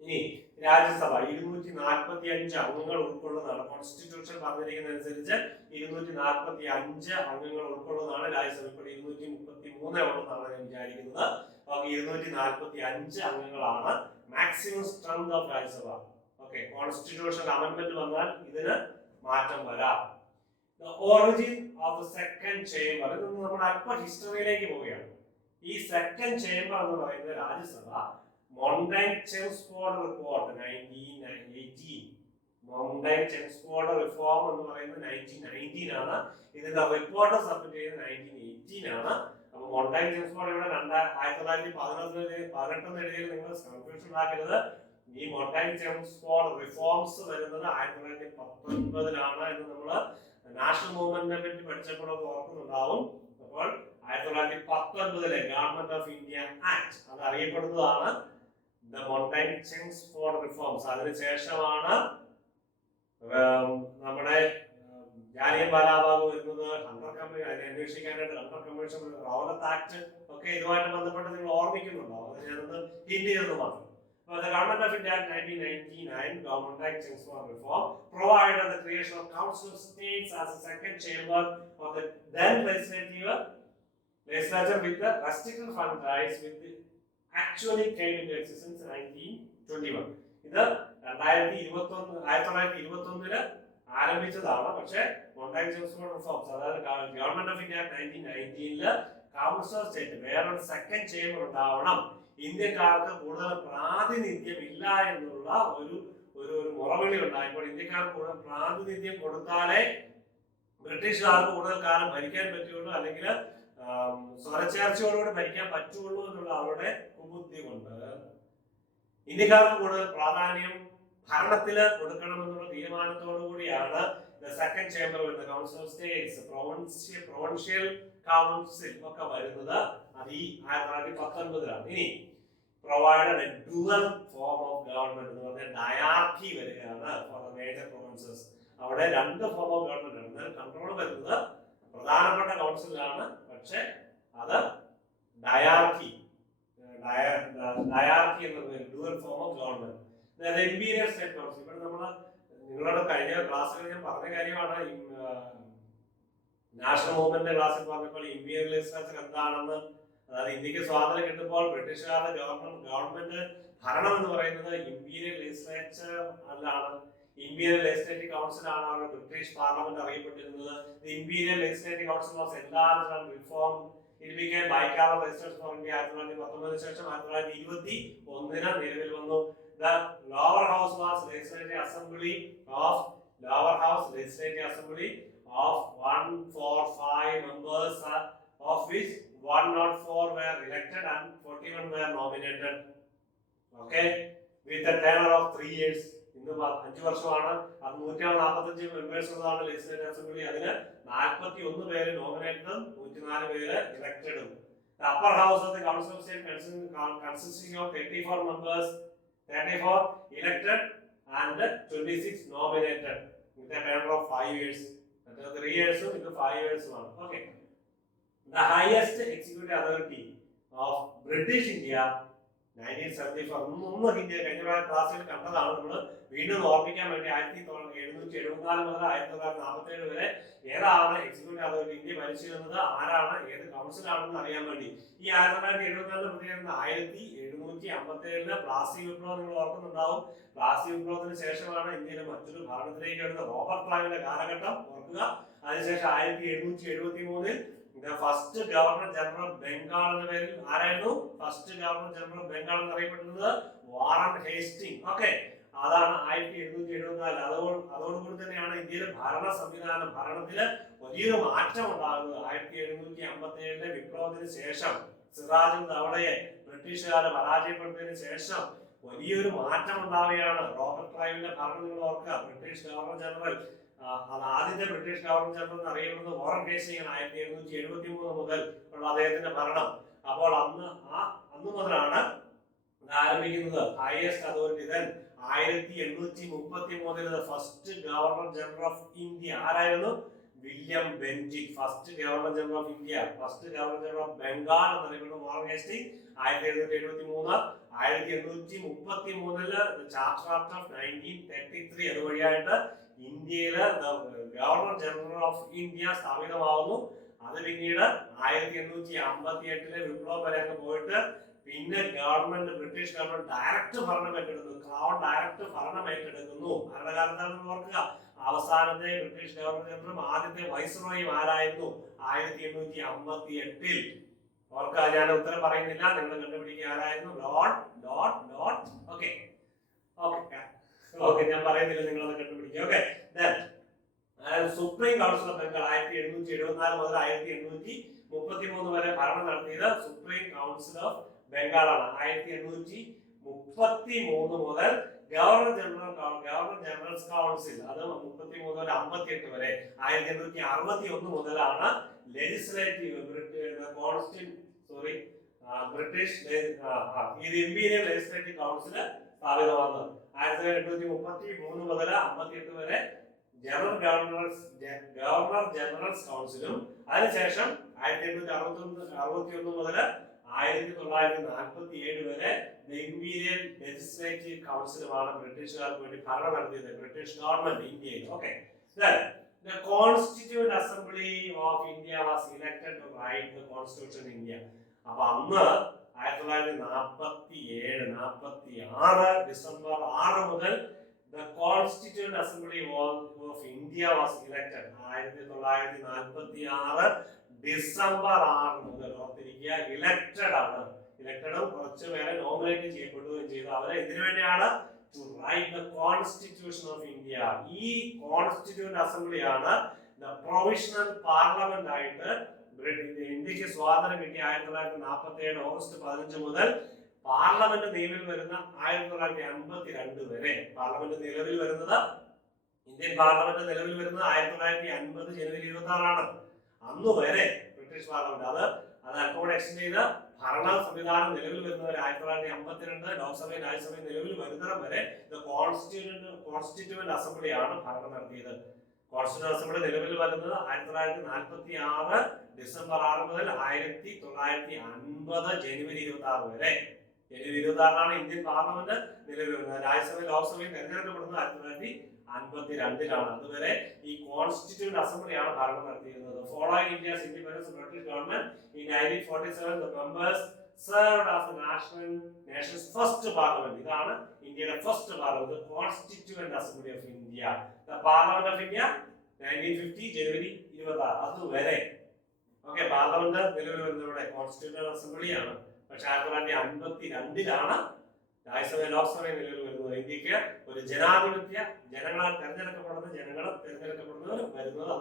ഇനി രാജ്യസഭ 245 അംഗങ്ങൾ ഉൾക്കൊള്ളുന്നതാണ്. കോൺസ്റ്റിറ്റ്യൂഷൻ പറഞ്ഞിരിക്കുന്നതനുസരിച്ച് 245 അംഗങ്ങൾ ഉൾക്കൊള്ളുന്നതാണ് രാജ്യസഭ. ഇപ്പോൾ 233 ഉള്ളതാണ് ഞാൻ വിചാരിക്കുന്നത്. 245 അംഗങ്ങളാണ് maximum strength of Rajya Sabha. Okay, constitution amendment വന്നാൽ ഇതിന് മാറ്റം വരാം. The origin of the second chamber, ഇത് നമ്മൾ അല്പ ഹിസ്റ്ററിയിലേക്ക് പോവുകയാണ്. ഈ സെക്കൻഡ് ചേംബർ എന്ന് പറയുന്നത് Rajya Sabha മോണ്ടൈൻ Chelmsford report 1918, മോണ്ടൈൻ Chelmsford reform എന്ന് പറയുന്നത് 1919 ആണ്. ഇതിന്റെ റിപ്പോർട്ട് സബ്മിറ്റ് ചെയ്തത് 1918 ആണ്. അപ്പൊ മോണ്ടൈൻ ചെംസ്ഫോർഡ് ഇവിടെ 1918 എഴുതിയത് നിങ്ങൾ കൺഫ്യൂഷൻ ഉണ്ടാക്കരുത്. ഈ മോണ്ടൈൻ ചെംസ്ഫോർഡ് റിഫോംസ് വരുന്നത് 1919 എന്ന് നമ്മൾ നാഷണൽ മൂവ്മെന്റിനെ പറ്റി പഠിച്ചപ്പോഴൊക്കെ ഓർക്കുന്നുണ്ടാവും. അപ്പോൾ 1919 ഗവൺമെന്റ് ഓഫ് ഇന്ത്യ ആക്ട് അത് അറിയപ്പെടുന്നതാണ് ദ മോണ്ടൈൻ ചെംസ്ഫോർഡ് റിഫോംസ്. അതിനുശേഷമാണ് നമ്മുടെ ജാലിയൻ വാലാബാഗ് വരുന്നത്. ഹണ്ടർ കമ്മീഷൻ, അതിനെ അന്വേഷിക്കാനായിട്ട് ഹണ്ടർ കമ്മീഷൻ, റൗലത്ത് ആക്ട് ഒക്കെ ഇതുമായിട്ട് ബന്ധപ്പെട്ട് നിങ്ങൾ ഓർമ്മിക്കുന്നുണ്ടോ? അത് ഞാനൊന്ന് ഹിന്റ് ചെയ്തെന്ന് മാത്രം. The Government of India Act 1999, Government Act Chelmsford Reform, provided the creation of Council of States as a second chamber of the then legislature with the restricted franchise, which actually came into existence in 1921. ഇത് 1921 ആരംഭിച്ചതാണ്. പക്ഷേ മോണ്ടൈൻ Chelmsford reforms, അതായത് government of India 1919 council of state വേറൊരു second chamber ഉണ്ടാവണം, ഇന്ത്യക്കാർക്ക് കൂടുതൽ പ്രാതിനിധ്യം ഇല്ല എന്നുള്ള ഒരു മുറവിളി ഉണ്ടായപ്പോൾ ഇന്ത്യക്കാർക്ക് കൂടുതൽ പ്രാതിനിധ്യം കൊടുത്താലേ ബ്രിട്ടീഷുകാർക്ക് കൂടുതൽ കാലം ഭരിക്കാൻ പറ്റുള്ളൂ, അല്ലെങ്കിൽ സ്വരച്ചേർച്ചയോടുകൂടി ഭരിക്കാൻ പറ്റുള്ളൂ എന്നുള്ള അവരുടെ കുബുദ്ധി കൊണ്ട് ഇന്ത്യക്കാർക്ക് കൂടുതൽ പ്രാധാന്യം ഭരണത്തിൽ കൊടുക്കണമെന്നുള്ള തീരുമാനത്തോടു കൂടിയാണ് സെക്കൻഡ് ചേംബർ വരുന്നത്. Council of States, provincial council ഒക്കെ വരുന്നത് അത് ഈ 1919 ഇനി provided A dual form of government എന്ന് പറഞ്ഞാൽ ഡയാർക്കി വരികയാണ് ഫോർ ദ മേജർ പ്രൊവിൻസസ്. അവിടെ രണ്ട് ഫോം ഓഫ് ഗവൺമെന്റ് ആണ്. എന്നാൽ കൺട്രോൾ വരുന്നത് പ്രധാനപ്പെട്ട കൗൺസിലാണ്, പക്ഷെ അത് ഡയാർക്കി എന്ന dual form of government. Imperial state council, ഇവിടെ നമ്മൾ നിങ്ങളുടെ കഴിഞ്ഞ ക്ലാസ്സുകളിൽ ഞാൻ പറഞ്ഞ കാര്യമാണ്. നാഷണൽ മൂവ്മെന്റ് ക്ലാസ്സിൽ പറഞ്ഞപ്പോൾ ഇമ്പീരിയൽ ലെജിസ്ലേച്ചർ എന്താണെന്ന്, അതായത് ഇന്ത്യക്ക് സ്വാതന്ത്ര്യം കിട്ടുമ്പോൾ ബ്രിട്ടീഷുകാരുടെ ഗവൺമെന്റ് ഭരണം എന്ന് പറയുന്നത് ഇമ്പീരിയൽ ലെജിസ്ലേച്ചർ അല്ലാണ്, ഇമ്പീരിയൽ ലെജിസ്ലേറ്റീവ് കൗൺസിൽ ആണ് അവരുടെ ബ്രിട്ടീഷ് പാർലമെന്റ് അറിയപ്പെട്ടിരുന്നത്. Imperial legislative council was enlarged and reformed. It became bicameral legislature for India 1919 ശേഷം 1921 നിലവിൽ വന്നു. The lower house was legislative assembly of 145 members, of which 104 were elected and 41 were nominated. Okay, with a tenure of 3 years. ഇന്ന് 5 വർഷമാണ്. അത് 145 members ഉള്ളതാണ് legislative assembly. അതിന് 41 പേര് നോമിനേറ്റഡും 104 പേര് ഇലക്റ്റഡും. The upper house of the council of state consisting of 34 members, 34 elected and 26 nominated with a tenure of 5 years. That is 3 years to 5 years. Okay. The highest executive authority of British India 1974. India കഴിഞ്ഞ ക്ലാസ്സിൽ കണ്ടതാണ്. നമ്മൾ വീണ്ടും ഓർമ്മിക്കാൻ വേണ്ടി 1774 മുതൽ 1947 വരെ ഏതാണ് എക്സിക്യൂട്ടീവ് അതോറിറ്റി, ഇന്ത്യ ഭരിച്ചിരുന്നത് ആരാണ്, ഏത് കൗൺസിലാണെന്ന് അറിയാൻ വേണ്ടി. ഈ 1974 പ്രതികരണം 1757 പ്ലാസി വിപ്ലവം നിങ്ങൾ ഓർക്കുന്നുണ്ടാവും. പ്ലാസി വിപ്ലവത്തിന് ശേഷമാണ് ഇന്ത്യയിലെ മറ്റൊരു ഭരണത്തിലേക്ക് വരുന്ന റോബർട്ട് ക്ലൈവിന്റെ കാലഘട്ടം ഓർക്കുക. അതിനുശേഷം 1773 first governor general of Bengal എന്ന പേരിൽ ആരായിരുന്നു? First governor general of Bengal എന്നറിയപ്പെടുന്നത് വാറൻ ഹേസ്റ്റിംഗ്. ഓക്കെ, അതാണ് 1774. അതോടുകൂടി തന്നെയാണ് ഇന്ത്യയിലെ ഭരണത്തില് വലിയൊരു മാറ്റം ഉണ്ടാകുന്നത്. 1757 വിപ്ലവത്തിന് ശേഷം സിറാജുൽ ദൗളയെ ബ്രിട്ടീഷുകാരെ പരാജയപ്പെടുത്തിയതിനു ശേഷം വലിയൊരു മാറ്റം ഉണ്ടാവുകയാണ്. റോബർട്ട് ക്ലൈവിന്റെ ഭരണം നിങ്ങൾ ഓർക്കുക. ബ്രിട്ടീഷ് ഗവർണർ ജനറൽ, അത് ആദ്യത്തെ ബ്രിട്ടീഷ് ഗവർണർ ജനറൽ എന്നറിയപ്പെടുന്നത് വാറൻ ഹേസ്റ്റിംഗ്സ് 1773 മുതൽ ഉള്ള അദ്ദേഹത്തിന്റെ ഭരണം. അപ്പോൾ അന്ന് മുതലാണ് ആരംഭിക്കുന്നത്. Highest authority then 1833 first governor general of India ആരായിരുന്നു? William Bentinck. First governor general of India, first governor general of Bengal എന്നറിയപ്പെടുന്ന Warren Hastings 1773. 1833 charter act of 1933 അതുവഴിയായിട്ട് ഇന്ത്യയില് ഗവർണർ ജനറൽ ഓഫ് ഇന്ത്യ സ്ഥാപിതമാവുന്നു. അത് പിന്നീട് 1858 വിപ്ലവം വരെ അങ്ങ് പോയിട്ട് പിന്നെ ബ്രിട്ടീഷ് ഗവൺമെന്റ് ഡയറക്റ്റ് ഭരണം ഏറ്റെടുക്കുന്നു. ക്രൗൺ ഡയറക്റ്റ് ഭരണം ഏറ്റെടുക്കുന്നു. ആരുടെ കാലത്താണെന്ന് ഓർക്കുക. അവസാനത്തെ ബ്രിട്ടീഷ് ഗവർണർ ജനറലും ആദ്യത്തെ വൈസ്രോയും ആരായിരുന്നു? 1858. ഓർക്കുക, ഞാൻ ഉത്തരം പറയുന്നില്ല, നിങ്ങൾ കണ്ടുപിടിക്കുക ആരായിരുന്നു? ലോർഡ്. ഓക്കെ, ഞാൻ പറയുന്നില്ല, നിങ്ങളത് കണ്ടുപിടിക്കുക. Okay, supreme council of Bengal 1774 മുതൽ 1833 വരെ ഭരണം നടത്തിയത് സുപ്രീം കൗൺസിൽ ഓഫ് ബംഗാളാണ്. 1833 മുതൽ ഗവർണർ ജനറൽസ് കൗൺസിൽ, അത് 33 മുതൽ 58 വരെ. 1861 മുതലാണ് legislative British imperial legislative council സ്ഥാപിതമാകുന്നത്. 1833 മുതൽ 58 വരെ ഗവർണർ ജനറൽസ് കൗൺസിലും അതിനുശേഷം 1861 മുതൽ 1947 വരെ ഇമ്പീരിയൽ ലെജിസ്ലേറ്റീവ് കൗൺസിലുമാണ് ബ്രിട്ടീഷുകാർക്ക് വേണ്ടി ഭരണം നടത്തിയത്. ബ്രിട്ടീഷ് ഗവൺമെന്റ് ഇന്ത്യയിൽ. Okay, the Constituent Assembly of India was elected to write the Constitution in India. അപ്പൊ അന്ന് 1947-46 ഡിസംബർ 6 മുതൽ the Constituent Assembly of India was elected. 1946 December 6 മുതൽ ഓർത്തിരിക്കുക, ഇലക്ടഡ് ആണ്. ഇലക്ടഡും കുറച്ച് പേരെ നോമിനേറ്റ് ചെയ്യപ്പെടുകയും ചെയ്തു. അവരെ ഇതിനു വേണ്ടിയാണ് to write the Constitution of India. ഈ കോൺസ്റ്റിറ്റ്യൂന്റ് അസംബ്ലിയാണ് the provisional parliament ആയിട്ട് ഇന്ത്യക്ക് സ്വാതന്ത്ര്യം കിട്ടിയ 1947 ഓഗസ്റ്റ് 15 മുതൽ പാർലമെന്റ് നിലവിൽ വരുന്ന 1952 വരെ. പാർലമെന്റ് നിലവിൽ വരുന്നത്, ഇന്ത്യൻ പാർലമെന്റ് നിലവിൽ വരുന്നത് 1950 ജനുവരി 26 അന്ന് വരെ ബ്രിട്ടീഷ് പാർലമെന്റ് അത് അക്കോമഡേഷൻ ചെയ്ത് ഭരണ സംവിധാനം നിലവിൽ വരുന്നവരെ 1952 ലോക്സഭയും രാജ്യസഭയും നിലവിൽ വരുന്നവർ വരെ കോൺസ്റ്റിറ്റ്യൂവന്റ് അസംബ്ലിയാണ് ഭരണം നടത്തിയത്. കോൺസ്റ്റിറ്റ്യൂവന്റ് അസംബ്ലി നിലവിൽ വരുന്നത് 1946 ഡിസംബർ 6 മുതൽ 1950 ജനുവരി 26 വരെ. ജനുവരി 26 ഇന്ത്യൻ പാർലമെന്റ് നിലവിൽ വരുന്നത്. രാജ്യസഭയും ലോക്സഭയും തെരഞ്ഞെടുക്കപ്പെടുന്നത് 1952 അതുവരെ ഈ കോൺസ്റ്റിറ്റ്യൂവന്റ് അസംബ്ലിയാണ് ഭരണം നടത്തിയിരുന്നത്. Following India's independence British government in 1947 the members served as the nation's first parliament. ഇതാണ് ഇന്ത്യയുടെ first parliament, the Constituent Assembly of India. The Parliament of India 1950 ജനുവരി 26 അതുവരെ. ഓക്കെ, പാർലമെന്റ് നിലവിൽ വരുന്നവരുടെ കോൺസ്റ്റിറ്റ്യൂവന്റ് അസംബ്ലിയാണ്. പക്ഷെ 1952 രാജ്യസഭ ലോക്സഭ നിലവിൽ വരുന്നത്. ഇന്ത്യക്ക് ഒരു ജനാധിപത്യ ജനങ്ങളാൽ തെരഞ്ഞെടുക്കപ്പെടുന്നവർ വരുന്നത്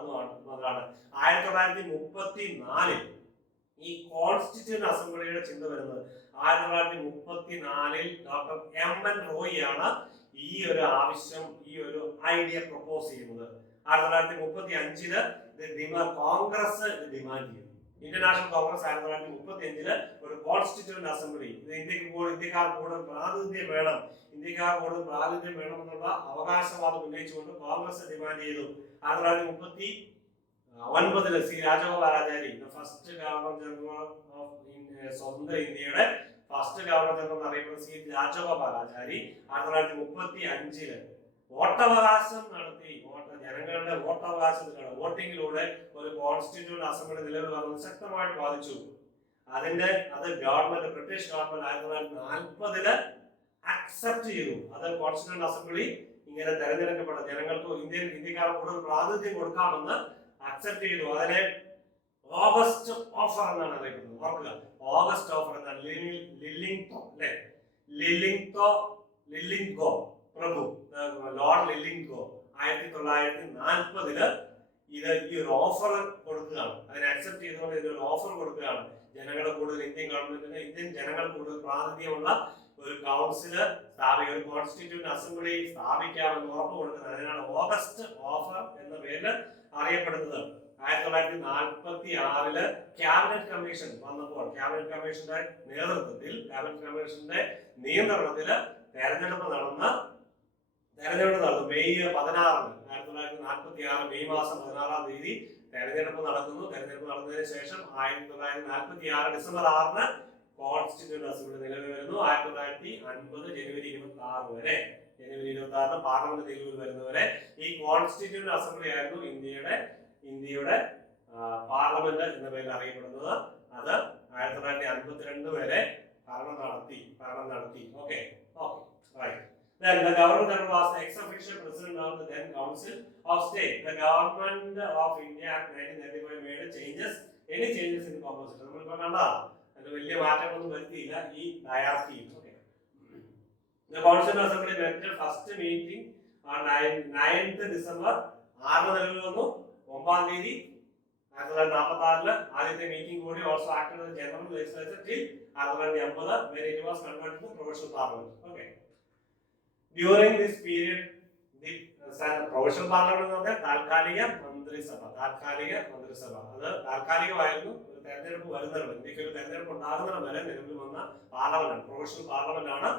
അതാണ്. 1934 ഈ കോൺസ്റ്റിറ്റ്യൂന്റ് അസംബ്ലിയുടെ ചിന്ത വരുന്നത്. 1934 ഡോക്ടർ M.N. റോയി ആണ് ഈ ഒരു ആവശ്യം, ഈ ഒരു ഐഡിയ പ്രപ്പോസ് ചെയ്യുന്നത്. 1935 കോൺഗ്രസ് ഡിമാൻഡ് ചെയ്തു. ഇന്റർനാഷണൽ കോൺഗ്രസ് 1935 ഒരു കോൺസ്റ്റിറ്റ്യൂവന്റ് അസംബ്ലി, ഇത് ഇന്ത്യക്കാർ കൂടുതൽ പ്രാതിനിധ്യം വേണം എന്നുള്ള അവകാശവാദം ഉന്നയിച്ചുകൊണ്ട് കോൺഗ്രസ് ഡിമാൻഡ് ചെയ്തു. 1939 C Rajagopalachari, first governor general of സ്വതന്ത്ര ഇന്ത്യയുടെ ഫസ്റ്റ് ഗവർണർ ജനറൽ എന്നറിയപ്പെടുന്ന സി രാജഗോപാലാചാരി 1935 വോട്ടവകാശം നടത്തി. ജനങ്ങളുടെ വോട്ടവകാശത്തിലൂടെ, വോട്ടിങ്ങിലൂടെ ഒരു കോൺസ്റ്റിറ്റ്യൂവന്റ് അസംബ്ലി നിലവിൽ വന്നത് ശക്തമായിട്ട് ബാധിച്ചു. അത് ഗവൺമെന്റ്, ബ്രിട്ടീഷ് ഗവൺമെന്റ് 1940 അക്സെപ്റ്റ് ചെയ്തു. അത് കോൺസ്റ്റിറ്റ്യൂവന്റ് അസംബ്ലി ഇങ്ങനെ തെരഞ്ഞെടുക്കപ്പെട്ട ജനങ്ങൾക്ക് ഇന്ത്യക്കാർ കൂടുതൽ പ്രാതിനിധ്യം കൊടുക്കാമെന്ന് അക്സെപ്റ്റ് ചെയ്തു. അതിനെ ഓഗസ്റ്റ് ഓഫർ എന്നാണ് അറിയപ്പെടുന്നത്. ഓർക്കുക, ഓഗസ്റ്റ് ഓഫർ എന്നാണ്. ലില്ലിംഗ്തോ പ്രഭു, ലോർഡ് ലില്ലിംഗോ 1940 ഇത് ഈ ഒരു ഓഫർ കൊടുക്കുകയാണ്. അതിനെ അക്സെപ്റ്റ് ചെയ്തുകൊണ്ട് ഇതിനൊരു ഓഫർ കൊടുക്കുകയാണ്. ജനങ്ങളെ കൂടുതൽ ഇന്ത്യൻ ഗവൺമെന്റിന്, ഇന്ത്യൻ ജനങ്ങൾ കൂടുതൽ പ്രാതിനിധ്യമുള്ള ഒരു കൗൺസില് സ്ഥാപിക്കുക, ഒരു കോൺസ്റ്റിറ്റ്യൂന്റ് അസംബ്ലി സ്ഥാപിക്കാമെന്ന് ഉറപ്പ് കൊടുക്കുന്നത്. അതിനാണ് ഓഗസ്റ്റ് ഓഫർ എന്ന പേരിൽ അറിയപ്പെടുന്നത്. 1946 ക്യാബിനറ്റ് കമ്മീഷൻ വന്നപ്പോൾ, ക്യാബിനറ്റ് കമ്മീഷന്റെ നേതൃത്വത്തിൽ, ക്യാബിനറ്റ് കമ്മീഷന്റെ നിയന്ത്രണത്തിൽ തെരഞ്ഞെടുപ്പ് നടന്നു. മെയ് 16, 1946 മെയ് മാസം 16 തെരഞ്ഞെടുപ്പ് നടക്കുന്നു. തെരഞ്ഞെടുപ്പ് നടന്നതിന് ശേഷം 1946 ഡിസംബർ 6 കോൺസ്റ്റിറ്റ്യൂന്റ് അസംബ്ലി നിലവിൽ വരുന്നു. 1950 ജനുവരി 26 വരെ, ജനുവരി 26 പാർലമെന്റ് നിലവിൽ വരുന്നവരെ ഈ കോൺസ്റ്റിറ്റ്യൂന്റ് അസംബ്ലി ആയിരുന്നു ഇന്ത്യയുടെ പാർലമെന്റ് എന്ന പേരിൽ അറിയപ്പെടുന്നത്. അത് 1952 വരെ ഭരണം നടത്തി. Okay. Right. Then the governor was the ex-official president of the then Council of State. The government of India Act 1935 made changes. Any changes in the composition? നമ്മളിപ്പോൾ കണ്ടാ അതിന് വലിയ മാറ്റങ്ങളൊന്നും വരുത്തിയില്ല ഈ ഡയാർക്കിയിൽ. Okay. The Constitutional Assembly met first meeting on 9th December. 6 നിലവിൽ വന്നു. 9 തീയതി 1946 ആദ്യത്തെ മീറ്റിംഗ് കൂടി. also acted as general legislature till 1950 when it was converted to provincial parliament. Okay. During this period, the provincial parliament എന്ന് പറഞ്ഞാൽ താൽക്കാലിക മന്ത്രിസഭ. അത് താൽക്കാലികമായിരുന്നു. ഒരു തെരഞ്ഞെടുപ്പ് വരുന്നവരെ, ഇന്ത്യക്ക് ഒരു തെരഞ്ഞെടുപ്പ് ഉണ്ടാകുന്നവരെ വരെ നിലവിൽ വന്ന പാർലമെന്റാണ്, provincial പാർലമെന്റാണ്.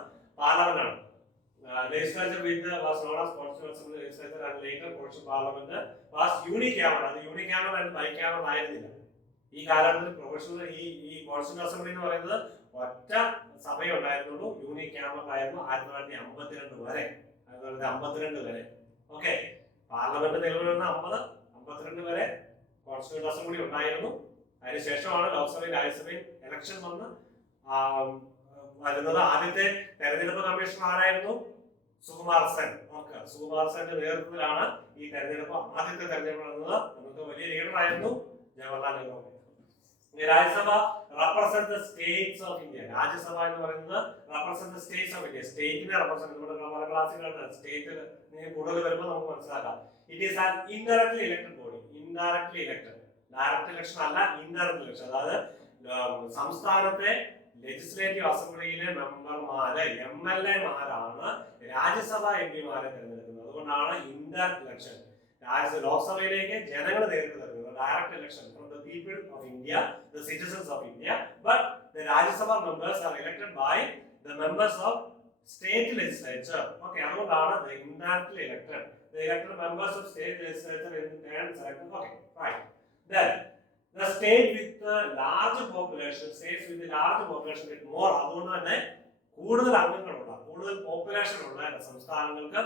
Legislature with was known as Constitutional Assembly legislature and later provincial parliament was unicameral. അത് unicameral and bicameral ആയിരുന്നില്ല. ഈ കാലഘട്ടത്തിൽ പ്രൊവിൻഷ്യൽ ഈ കോൺസ്റ്റിറ്റ്യൂന്റ് അസംബ്ലി എന്ന് പറയുന്നത് ഒറ്റ സഭയെ ഉണ്ടായിരുന്നുള്ളൂ. യൂണികാമറൽ ആയിരുന്നു 1952 വരെ. ഓക്കെ. പാർലമെന്റ് നിലവിൽ വന്ന 52 വരെ കോൺസ്റ്റിറ്റ്യൂന്റ് അസംബ്ലി ഉണ്ടായിരുന്നു. അതിനുശേഷമാണ് ലോക്സഭയും രാജ്യസഭയും ഇലക്ഷൻ വന്ന് വരുന്നത്. ആദ്യത്തെ തെരഞ്ഞെടുപ്പ് കമ്മീഷണർ ആരായിരുന്നു? സുകുമാർ സെന്റെ നേതൃത്വത്തിലാണ് ഈ ആദ്യത്തെ തെരഞ്ഞെടുപ്പ് നടന്നത്. നമുക്ക് വലിയ ലീഡർ ആയിരുന്നു Jawaharlal Nehru. Rajya Sabha represent the states of India. Rajya Sabha എന്ന് പറയുന്നത് represent the states of India. സ്റ്റേറ്റിനെ റെപ്രസെന്റ്, നമ്മുടെ പല ക്ലാസ്സുകളുടെ സ്റ്റേറ്റ് കൂടുതൽ വരുമ്പോൾ നമുക്ക് മനസ്സിലാക്കാം. It is an indirectly elected body. Direct election അല്ല, ഇൻഡയറക്റ്റ് ഇലക്ഷൻ. അതായത് സംസ്ഥാനത്തെ ലെജിസ്ലേറ്റീവ് അസംബ്ലിയിലെ മെമ്പർമാര്, MLA-മാരാണ് രാജ്യസഭ MP-മാരെ തിരഞ്ഞെടുക്കുന്നത്. അതുകൊണ്ടാണ് ഇൻഡയറക്റ്റ് ഇലക്ഷൻ. ലോക്സഭയിലേക്ക് ജനങ്ങൾ നേരിട്ട് തിരഞ്ഞെടുക്കുന്നത്, direct election from the people of India, the citizens of India. But the Rajya Sabha members are elected by the members of state legislature. Okay, അതുകൊണ്ടാണ് the indirectly elected. The elected members of state legislature in turn selected. Okay, right. Then the state with the large population, with more, അതുകൊണ്ട് തന്നെ കൂടുതൽ അംഗങ്ങളുള്ള, കൂടുതൽ population ഉള്ള സംസ്ഥാനങ്ങൾക്ക്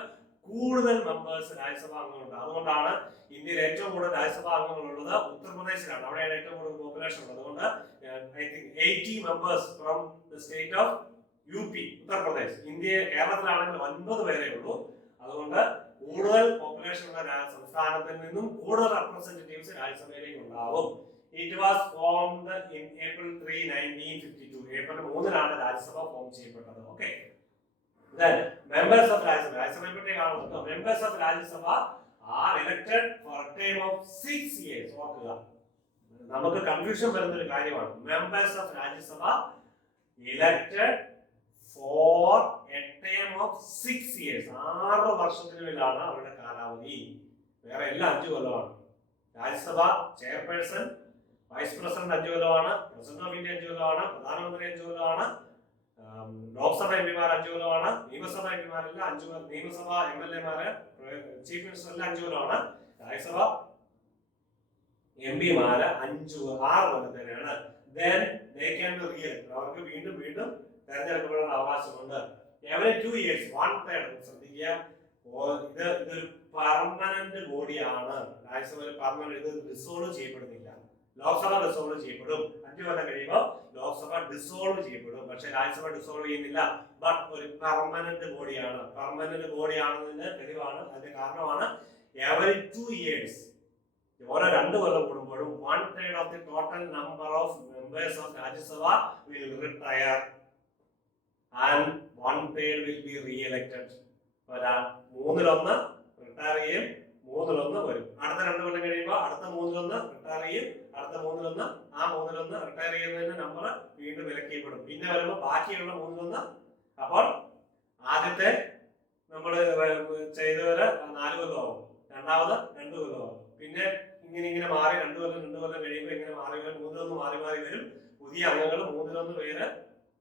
കൂടുതൽ members രാജ്യസഭാ അംഗങ്ങളുണ്ട്. അതുകൊണ്ടാണ് ഇന്ത്യയിൽ ഏറ്റവും കൂടുതൽ രാജ്യസഭാ അംഗങ്ങളുള്ളത് ഉത്തർപ്രദേശിലാണ്. അവിടെയാണ് ഏറ്റവും കൂടുതൽ പോപ്പുലേഷൻ ഉള്ളത്. അതുകൊണ്ട് I think 80 members from the state of UP, Uttar Pradesh. കേരളത്തിലാണെങ്കിൽ 9 പേരേ ഉള്ളൂ. അതുകൊണ്ട് കൂടുതൽ പോപ്പുലേഷൻ ഉള്ള സംസ്ഥാനത്തിൽ നിന്നും കൂടുതൽ റെപ്രസെന്റേറ്റീവ്സ് രാജ്യസഭയിലേക്ക് ഉണ്ടാവും. It was formed in April 3, 1952. April 3 Rajya Sabha form ചെയ്യപ്പെട്ടത്. Okay. Then members of Rajya Sabha, members of Rajya Sabha are elected for a term of 6 years. ഓർക്കുക, നമുക്ക് കൺഫ്യൂഷൻ വരുന്ന ഒരു കാര്യമാണ്. Members of Rajya Sabha elected for a term of 6 years. 6 വർഷത്തിനുള്ളിലാണ് അവരുടെ കാലാവധി. വേറെ എല്ലാം 5 കൊല്ലമാണ്. Rajya Sabha chairperson, vice president 5 കൊല്ലമാണ്, president of India 5 കൊല്ലമാണ്, പ്രധാനമന്ത്രി 5 കൊല്ലമാണ്, ലോക്സഭ MP-മാർ 5 കൊല്ലമാണ്, നിയമസഭ MP-മാരല്ല 5 കൊല്ലം, നിയമസഭ MLA-മാര്, ചീഫ് മിനിസ്റ്റർ എല്ലാം 5 കൊല്ലമാണ്. Rajya Sabha MP-മാര് 6 കൊല്ലത്തിനാണ്. Then they can be re-elected. അവർക്ക് വീണ്ടും തെരഞ്ഞെടുക്കപ്പെടാൻ അവകാശമുണ്ട്. Every 2 years, 1/3. ശ്രദ്ധിക്കുക, ഇതൊരു പെർമനന്റ് ബോഡിയാണ്. രാജ്യസഭ പെർമനന്റ്, ഇത് ഡിസോൾവ് ചെയ്യപ്പെടുന്നില്ല. ലോക്സഭ ഡിസോൾവ് ചെയ്യപ്പെടും. 5 കൊല്ലം കഴിയുമ്പോൾ ലോക്സഭ ഡിസോൾവ് ചെയ്യപ്പെടും. പക്ഷെ രാജ്യസഭ ഡിസോൾവ് ചെയ്യുന്നില്ല. ബട്ട് ഒരു പെർമനന്റ് ബോഡിയാണ്. പെർമനന്റ് ബോഡിയാണെന്നതിന്റെ തെളിവാണ്, അതിന്റെ കാരണമാണ് every 2 years, ഓരോ 2 കൊല്ലം കൂടുമ്പോഴും 1/3 of the total number of members of Rajya Sabha will retire and 1/3 will be re-elected. മൂന്നിലൊന്ന് റിട്ടയർ ചെയ്യും, മൂന്നിലൊന്ന് വരും. അടുത്ത 2 കൊല്ലം കഴിയുമ്പോൾ അടുത്ത മൂന്നിലൊന്ന് റിട്ടയർ ചെയ്യും, അടുത്ത മൂന്നിലൊന്ന്, ആ മൂന്നിലൊന്ന് റിട്ടയർ ചെയ്യുന്നതിന്റെ നമ്പർ വീണ്ടും വിലക്കിയപ്പെടും. പിന്നെ വരുമ്പോൾ ബാക്കിയുള്ള മൂന്നിലൊന്ന്. അപ്പോൾ ആദ്യത്തെ നമ്മൾ ചെയ്തവര് 4 കൊല്ലമാവും, രണ്ടാമത് 2 കൊല്ലമാവും. പിന്നെ ഇങ്ങനെ മാറി 2 കൊല്ലം കഴിയുമ്പോൾ ഇങ്ങനെ മാറി വരും, മൂന്നിലൊന്ന് മാറി വരും. പുതിയ അംഗങ്ങൾ മൂന്നിലൊന്ന് പേര്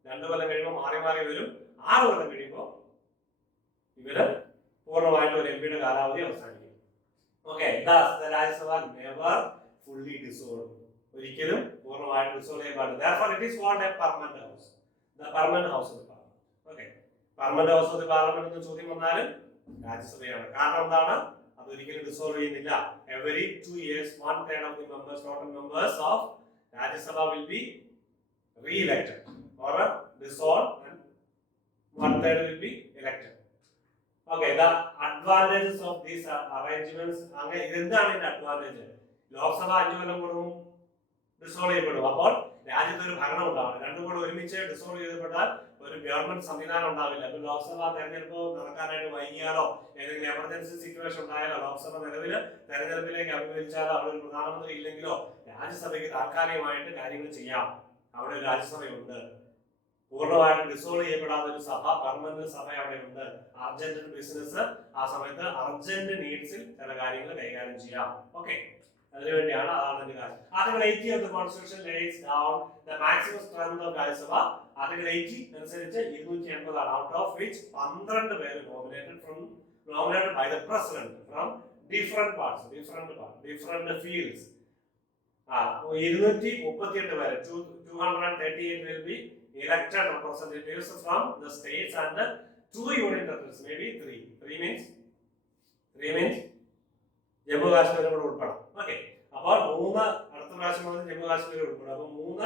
2 കൊല്ലം കഴിയുമ്പോൾ മാറി വരും. 6 കൊല്ലം കഴിയുമ്പോൾ ഇവര് പൂർണ്ണമായിട്ട് ഒരു എംപിയുടെ കാലാവധി അവസാനിക്കും. Okay, Rajya Sabha never fully dissolve, ഒരിക്കലും പൂർണ്ണമായിട്ട് ഡിസോൾവ് ചെയ്യാൻ പാടില്ല. Therefore it is called a permanent house, the permanent house of the parliament. Okay, permanent house of the parliament എന്ന് ചോദ്യം വന്നാലും രാജ്യസഭയാണ്. കാരണം എന്താണ്? അതൊരിക്കലും ഡിസോൾവ് ചെയ്യുന്നില്ല. Every 2 years 1/3 of the members, total members of Rajya Sabha will be re-elected or dissolved and 1/3 will be elected. Okay, the advantages of these arrangements. അങ്ങനെ ഇതെന്താണ് ഇതിന്റെ അഡ്വാൻറ്റേജ്? ലോക്സഭ 5 കൊല്ലം കൂടും ഡിസോൾവ് ചെയ്യപ്പെടും. അപ്പോൾ രാജ്യത്ത് ഒരു ഭരണം ഉണ്ടാവില്ല. രണ്ടും കൂടെ ഒരുമിച്ച് ഡിസോൾവ് ചെയ്യപ്പെട്ടാൽ ഒരു ഗവൺമെന്റ് സംവിധാനം ഉണ്ടാവില്ല. അപ്പൊ ലോക്സഭാ തെരഞ്ഞെടുപ്പ് നടക്കാനായിട്ട് വൈകിയാലോ ഏതെങ്കിലും എമർജൻസി സിറ്റുവേഷൻ ഉണ്ടായാലോ ലോക്സഭ നിലവിൽ തെരഞ്ഞെടുപ്പിലേക്ക് അഭിമുഖീകരിച്ചാലോ അവിടെ ഒരു പ്രധാനമന്ത്രി ഇല്ലെങ്കിലോ രാജ്യസഭയ്ക്ക് താൽക്കാലികമായിട്ട് കാര്യങ്ങൾ ചെയ്യാം. അവിടെ ഒരു രാജ്യസഭയുണ്ട്. പൂർണ്ണമായിട്ട് ഡിസോൾവ് ചെയ്യപ്പെടാത്ത ഒരു സഭ, പെർമനന്റ് സഭ അവിടെ ഉണ്ട്. അർജന്റ് ബിസിനസ്, ആ സമയത്ത് അർജന്റ് നീഡ്സിൽ ചില കാര്യങ്ങൾ കൈകാര്യം ചെയ്യാം. ഓക്കെ, അതിനുവേണ്ടിയാണ് അതാണ് കാര്യം. Article 80 of the constitution lays down the maximum strength of Rajya Sabha. Article 80 അനുസരിച്ച് 280 ആണ്. ഔട്ട് ഓഫ് വിച്ച് 12 പേര് nominated by the president from different parts, different fields. 238 പേര്, 238 will be elected representatives from the states and the 2 union territories, maybe 3 means Jammu Kashmir കൂടെ ഉൾപ്പെടാം. Okay, അപ്പോൾ 3 അടുത്ത പ്രാവശ്യം വന്ന് ജമ്മു കാശ്മീർ ഉൾപ്പെടും. അപ്പൊ 3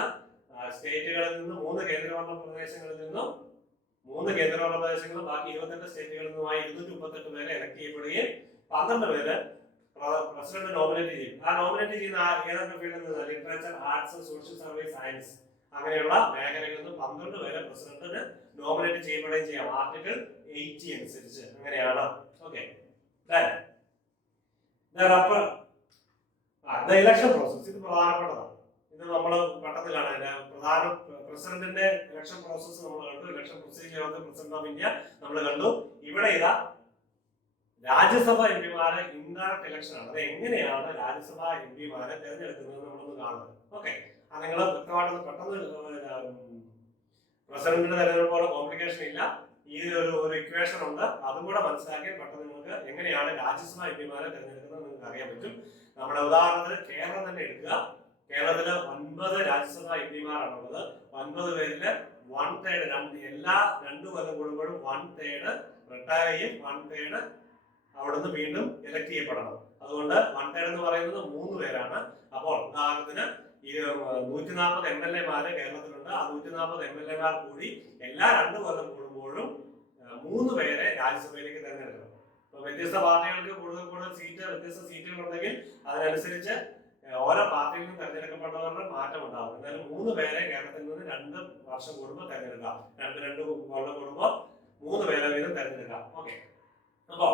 സ്റ്റേറ്റുകളിൽ നിന്നും 3 കേന്ദ്രഭരണ പ്രദേശങ്ങളിൽ നിന്നും 3 കേന്ദ്രഭരണ പ്രദേശങ്ങളും ബാക്കി 28 സ്റ്റേറ്റുകളിൽ നിന്നുമായി 238 പേരെ ഇലക്ട് ചെയ്യപ്പെടുകയും 12 പേര് പ്രസിഡന്റ് നോമിനേറ്റ് ചെയ്യും. ആ നോമിനേറ്റ് ചെയ്യുന്ന ഏതൊക്കെ ഫീൽഡിൽ നിന്ന്? Literature, arts, social service, science അങ്ങനെയുള്ള മേഖലകളിൽ നിന്ന് 12 പേരെ പ്രസിഡന്റിന് നോമിനേറ്റ് ചെയ്യപ്പെടുകയും ചെയ്യാം. ആർട്ടിക്കിൾ 80 അനുസരിച്ച് അങ്ങനെയാണ്. ഓക്കെ, ഇലക്ഷൻ പ്രോസസ് ഇത് പ്രധാനപ്പെട്ടതാണ്. ഇത് നമ്മൾ പെട്ടെന്നിലാണ് പ്രധാന പ്രസിഡന്റിന്റെ ഇലക്ഷൻ പ്രോസസ് നമ്മൾ കണ്ടു. Election procedure of the president of India നമ്മൾ കണ്ടു. ഇവിടെ ഇതാ രാജ്യസഭ എംപിമാരെ ഇൻഡയറക്ട് ഇലക്ഷൻ ആണ്. അത് എങ്ങനെയാണ് രാജ്യസഭ എംപിമാരെ തിരഞ്ഞെടുക്കുന്നത് നമ്മളൊന്ന് കാണുന്നത്. ഓക്കെ, അത് നിങ്ങൾ വ്യക്തമായിട്ട് പെട്ടെന്ന് പ്രസിഡന്റിന്റെ തെരഞ്ഞെടുപ്പോടെ കോംപ്ലിക്കേഷൻ ഇല്ല. ഈ ഒരു ഇക്വേഷൻ ഉണ്ട്, അതും കൂടെ മനസ്സിലാക്കി പെട്ടെന്ന് നിങ്ങൾക്ക് എങ്ങനെയാണ് രാജ്യസഭ എംപിമാരെ തിരഞ്ഞെടുക്കുന്നത് നിങ്ങൾക്ക് അറിയാൻ പറ്റും. നമ്മുടെ ഉദാഹരണത്തിന് കേരളം തന്നെ എടുക്കുക. കേരളത്തില് 9 രാജ്യസഭ എംപിമാരാണുള്ളത്. 9 പേരില് 1/3 എല്ലാ 2 കൊല്ലം കൂടുമ്പോഴും 1/3 റിട്ടയർ ചെയ്യും, 1/3 അവിടുന്ന് വീണ്ടും ഇലക്ട് ചെയ്യപ്പെടണം. അതുകൊണ്ട് 1/3 എന്ന് പറയുന്നത് 3 പേരാണ്. അപ്പോൾ ഉദാഹരണത്തിന് 140 MLA-മാര് കേരളത്തിലുണ്ട്. ആ 140 MLA-മാർ കൂടി എല്ലാ 2 കൊല്ലം കൂടുമ്പോഴും 3 പേരെ രാജ്യസഭയിലേക്ക് തെരഞ്ഞെടുക്കണം. അപ്പൊ വ്യത്യസ്ത പാർട്ടികൾക്ക് കൂടുതൽ സീറ്റ്, വ്യത്യസ്ത സീറ്റുകൾ ഉണ്ടെങ്കിൽ അതിനനുസരിച്ച് ഓരോ പാർട്ടിയിൽ നിന്നും തെരഞ്ഞെടുക്കപ്പെട്ടവരുടെ മാറ്റം ഉണ്ടാകും. എന്നാലും 3 പേരെ കേരളത്തിൽ നിന്ന് 2 വർഷം കൂടുമ്പോൾ തെരഞ്ഞെടുക്കാം. 2 കൊല്ലം കൂടുമ്പോൾ 3 പേരെ വീതം തെരഞ്ഞെടുക്കാം. ഓക്കെ, അപ്പോ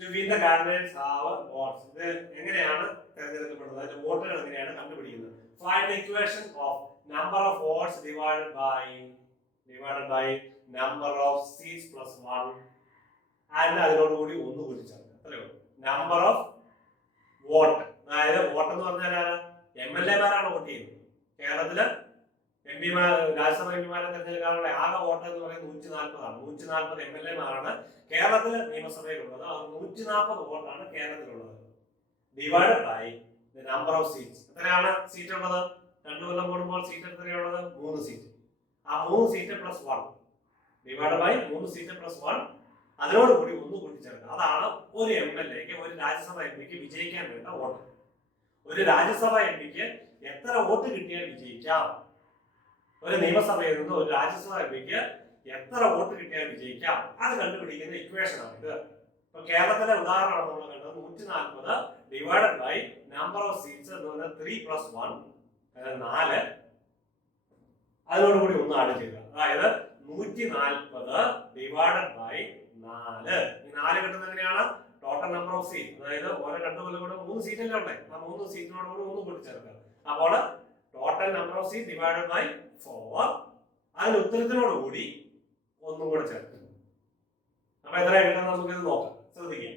to win the candidates have votes. ഇത് എങ്ങനെയാണ് തെരഞ്ഞെടുക്കപ്പെടുന്നത്? അതിന്റെ വോട്ടുകൾ എങ്ങനെയാണ് കണ്ടുപിടിക്കുന്നത്? Find the equation of number of votes divided by number of seats plus 1 and അതിനോടുകൂടി 1 കൂട്ടിച്ചേർക്കുക. അത്രയോ നമ്പർ ഓഫ് വോട്ട്. അതായത് വോട്ട് എന്ന് പറഞ്ഞാൽ MLA-മാരാണ് വോട്ട് ചെയ്യുന്നത്. കേരളത്തില് എംപിമാർ രാജ്യസഭ എംപിമാരെ തെരഞ്ഞെടുക്കാനുള്ള ആകെ വോട്ട് എന്ന് പറയുന്നത് 140 140 MLA-മാരാണ് കേരളത്തിലെ നിയമസഭയിലുള്ളത്. 140 വോട്ടാണ് കേരളത്തിലുള്ളത്. Divided by the number of seats. എത്രയാണ് സീറ്റ് ഉള്ളത്? 2 കൊല്ലം കൂടുമ്പോൾ സീറ്റ് എത്രയുള്ളത്? 3 സീറ്റ്. ആ 3 seat plus 1 divide by 3 seat plus 1 അതിനോട് കൂടി 1 കൂട്ടിച്ചേർക്കുക. അതാണ് ഒരു MLA-ക്ക്, ഒരു രാജ്യസഭ എംപിക്ക് വിജയിക്കാൻ വേണ്ട വോട്ട്. ഒരു രാജ്യസഭ എംപിക്ക് എത്ര വോട്ട് കിട്ടിയാൽ വിജയിക്കാം? ഒരു നിയമസഭയിൽ നിന്ന് ഒരു രാജ്യസഭ എംപിക്ക് എത്ര വോട്ട് കിട്ടിയാൽ വിജയിക്കാം? അത് കണ്ടുപിടിക്കുന്ന ഇക്വേഷൻ ആണ് ഇത്. ഇപ്പൊ കേരളത്തിലെ ഉദാഹരണമാണ് നമ്മൾ കണ്ടത്. 140 divided by number of seats എന്ന് പറഞ്ഞാൽ 3 + 1 4 അതിനോട് കൂടി 1 ആഡ് ചെയ്യുക. അതായത് 140 ഡിവൈഡഡ് ബൈ 4. ഈ 4 കിട്ടുന്നത് എങ്ങനെയാണ്? ടോട്ടൽ നമ്പർ ഓഫ് സീറ്റ്, അതായത് ഓരോ 2 കൊല്ലം കൂടെ 3 സീറ്റല്ലേ ഉണ്ട്, ആ 3 സീറ്റിനോട് കൂടി 1 കൂട്ടിച്ചേർക്കുക. അപ്പോൾ total number of seat divided by 4, അതിന് ഉത്തരത്തിനോട് കൂടി 1 കൂടെ ചേർക്കുക. അപ്പൊ എത്രയാണ് കിട്ടുന്നത് നമുക്ക് ഇത് നോക്കാം. ശ്രദ്ധിക്കുക.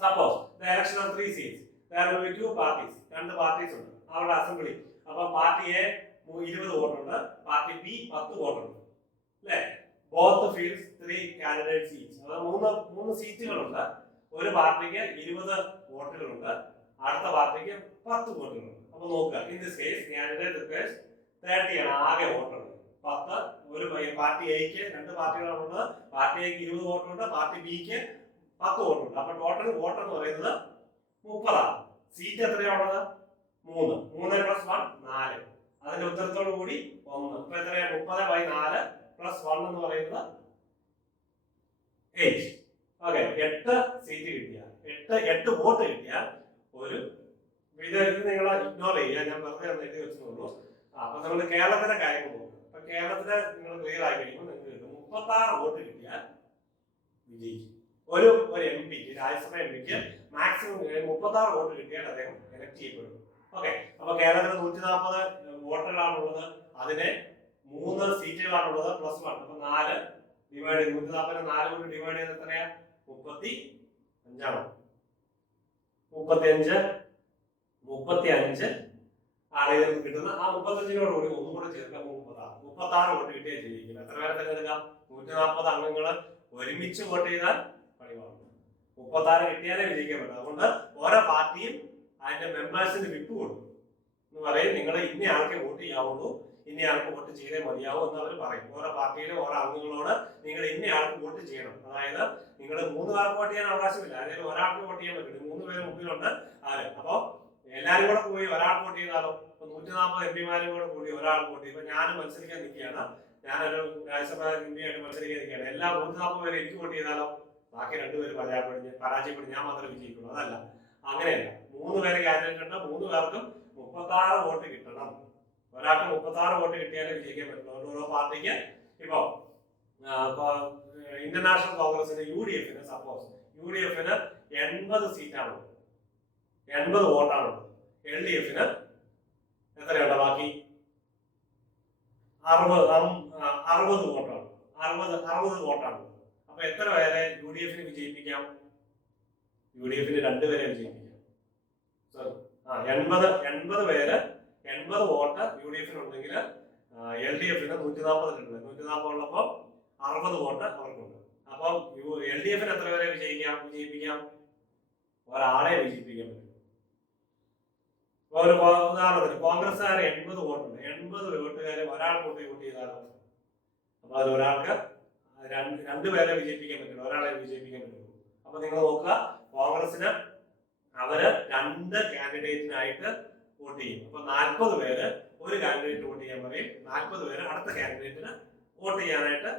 Suppose the election of 3 seats, there will be 2 parties, 2 parties ഉണ്ട് അവരുടെ അസംബ്ലി. അപ്പൊ പാർട്ടി എ 20 വോട്ടുണ്ട്, പാർട്ടി ബി 10 വോട്ടുണ്ട് അല്ലേ? ബോത്ത് ഫീൽഡ്സ് 3 കാൻഡിഡേറ്റ്സ് ഈച്ച്, അതായത് 3 സീറ്റുകളുണ്ട്. ഒരു പാർട്ടിക്ക് 20 വോട്ടുകളുണ്ട്, അടുത്ത പാർട്ടിക്ക് 10 വോട്ടുകളുണ്ട്. അപ്പൊ നോക്കുക, in this case candidate requires 30 ആണ് ആകെ വോട്ടുണ്ട്. 10 ഒരു പാർട്ടി എക്ക് 2 പാർട്ടികളാണുള്ളത്, പാർട്ടി എക്ക് 20 വോട്ടുണ്ട്, പാർട്ടി ബിക്ക് 10 വോട്ടുണ്ട്. അപ്പൊ ടോട്ടൽ വോട്ട് എന്ന് പറയുന്നത് 30 ആണ്. സീറ്റ് എത്രയാണുള്ളത്? 3. 3 + 1 4. അതിന്റെ ഉത്തരത്തോടു കൂടി 1. അപ്പൊ എത്രയാണ്? 30/4 + 1 എന്ന് പറയുന്നത് 8. ഓക്കെ, 8 സീറ്റ് കിട്ടിയാൽ 8 വോട്ട് കിട്ടിയാൽ ഒരു ഇത് നിങ്ങൾ ഇഗ്നോർ ചെയ്യുക, ഞാൻ വെറുതെ എഴുതി വെച്ചിട്ടുള്ളൂ. അപ്പൊ നമ്മൾ കേരളത്തിലെ കാര്യം നോക്കും. അപ്പൊ കേരളത്തിലെ നിങ്ങൾ ക്ലിയർ ആയി കഴിയുമ്പോൾ നിങ്ങൾക്ക് കിട്ടും 36 വോട്ട് കിട്ടിയാൽ വിജയിക്കും. ഒരു എംപിക്ക്, രാജ്യസഭ എംപിക്ക് മാക്സിമം 36 വോട്ട് കിട്ടിയാൽ അദ്ദേഹം എലക്ട് ചെയ്യപ്പെടും. ഓക്കെ, അപ്പൊ കേരളത്തിൽ 140 വോട്ടുകളാണുള്ളത്, അതിന് 3 സീറ്റുകളാണുള്ളത് +1. അപ്പൊ 4 ഡിവൈഡ് ചെയ്ത് 140 4 കൊണ്ട് ഡിവൈഡ് ചെയ്ത് എത്രയാ? 35 ആണ്. 35 ആണ് ഇതിൽ കിട്ടുന്ന. ആ 35നോട് കൂടി 1 കൂടെ ചേർക്കാൻ 36 വോട്ട് കിട്ടിയാൽ ജയിക്കും. എത്ര പേരെ തിരഞ്ഞെടുക്കാം? 140 അംഗങ്ങൾ ഒരുമിച്ച് വോട്ട് ചെയ്താൽ പണിവാണ്. 36 കിട്ടിയാലേ വിജയിക്കാൻ പറ്റും. അതുകൊണ്ട് ഓരോ പാർട്ടിയും അതിന്റെ മെമ്പേഴ്സിന് വിപ്പ് കൊടുക്കും എന്ന് പറയും. നിങ്ങൾ ഇന്ന ആൾക്ക് വോട്ട് ചെയ്യാവുള്ളൂ, ഇന്ന ആൾക്ക് വോട്ട് ചെയ്തേ മതിയാവൂ എന്ന് അവർ പറയും. ഓരോ പാർട്ടിയിലെ ഓരോ അംഗങ്ങളോട് നിങ്ങൾ ഇന്ന ആൾക്ക് വോട്ട് ചെയ്യണം. അതായത് നിങ്ങൾ 3 പേർക്ക് വോട്ട് ചെയ്യാൻ അവകാശമില്ല, അതായത് ഒരാൾക്ക് വോട്ട് ചെയ്യാൻ പറ്റില്ല. 3 പേര് മുമ്പിലുണ്ട് ആര്. അപ്പൊ എല്ലാരും കൂടെ പോയി ഒരാൾക്ക് വോട്ട് ചെയ്താലോ? 140 എംപിമാരും കൂടെ കൂടി ഒരാൾക്ക് വോട്ട് ചെയ്യും. ഇപ്പൊ ഞാനും മത്സരിക്കാൻ നിൽക്കുകയാണ്, ഞാനൊരു രാജ്യസഭ എംപിയായിട്ട് മത്സരിക്കാൻ നിൽക്കുകയാണ്. എല്ലാ 140 പേര് എനിക്ക് വോട്ട് ചെയ്താലോ? ബാക്കി 2 പേര് പരാജയപ്പെടും, ഞാൻ മാത്രമേ വിജയിക്കുള്ളൂ. അതല്ല, അങ്ങനെയല്ല. 3 പേര് കാൻഡിഡേറ്റ് ഉണ്ട്, 3 പേർക്കും 36 വോട്ട് കിട്ടണം. ഒരാൾക്ക് 36 വോട്ട് കിട്ടിയാലേ വിജയിക്കാൻ പറ്റുള്ളൂ. ഓരോ പാർട്ടിക്ക് ഇപ്പോ ഇന്ത്യൻ നാഷണൽ കോൺഗ്രസിന് UDF-ന് സപ്പോസ് UDF-ന് 80 സീറ്റാണുള്ളത്, 80 വോട്ടാണുള്ളത്. LDF-ന് എത്രയുണ്ട്? ബാക്കി 60 വോട്ടാണ്. 60 വോട്ടാണ്. അപ്പൊ എത്ര പേരെ UDF-ന് വിജയിപ്പിക്കാം? UDF-ന് 2 പേരെ വിജയിപ്പിക്കാം. 80 പേര് 80 വോട്ട് UDF-ന് ഉണ്ടെങ്കിൽ LDF-ന് 140 140 ഉള്ളപ്പോൾ 60 വോട്ട് അവർക്കുണ്ട്. അപ്പൊ LDF-ന് എത്ര പേരെ വിജയിപ്പിക്കാം? ഒരാളെ വിജയിപ്പിക്കാൻ പറ്റും. ഒരു ഉദാഹരണത്തിന് കോൺഗ്രസ്സുകാർ 80 വോട്ടുണ്ട്, 80 വോട്ടുകാരെ ഒരാൾ വോട്ട് ചെയ്താലോ? അപ്പൊ അത് ഒരാൾക്ക് 2 പേരെ വിജയിപ്പിക്കാൻ പറ്റില്ല, ഒരാളെ വിജയിപ്പിക്കാൻ പറ്റുള്ളൂ. അപ്പൊ നിങ്ങൾ നോക്കുക, കോൺഗ്രസിന് അവര് 2 കാൻഡിഡേറ്റിനായിട്ട് വോട്ട് ചെയ്യും. അപ്പൊ 40 പേര് ഒരു കാൻഡിഡേറ്റ് വോട്ട് ചെയ്യാൻ പറയും, 40 പേര് അടുത്ത കാൻഡിഡേറ്റിന് വോട്ട് ചെയ്യാനായിട്ട്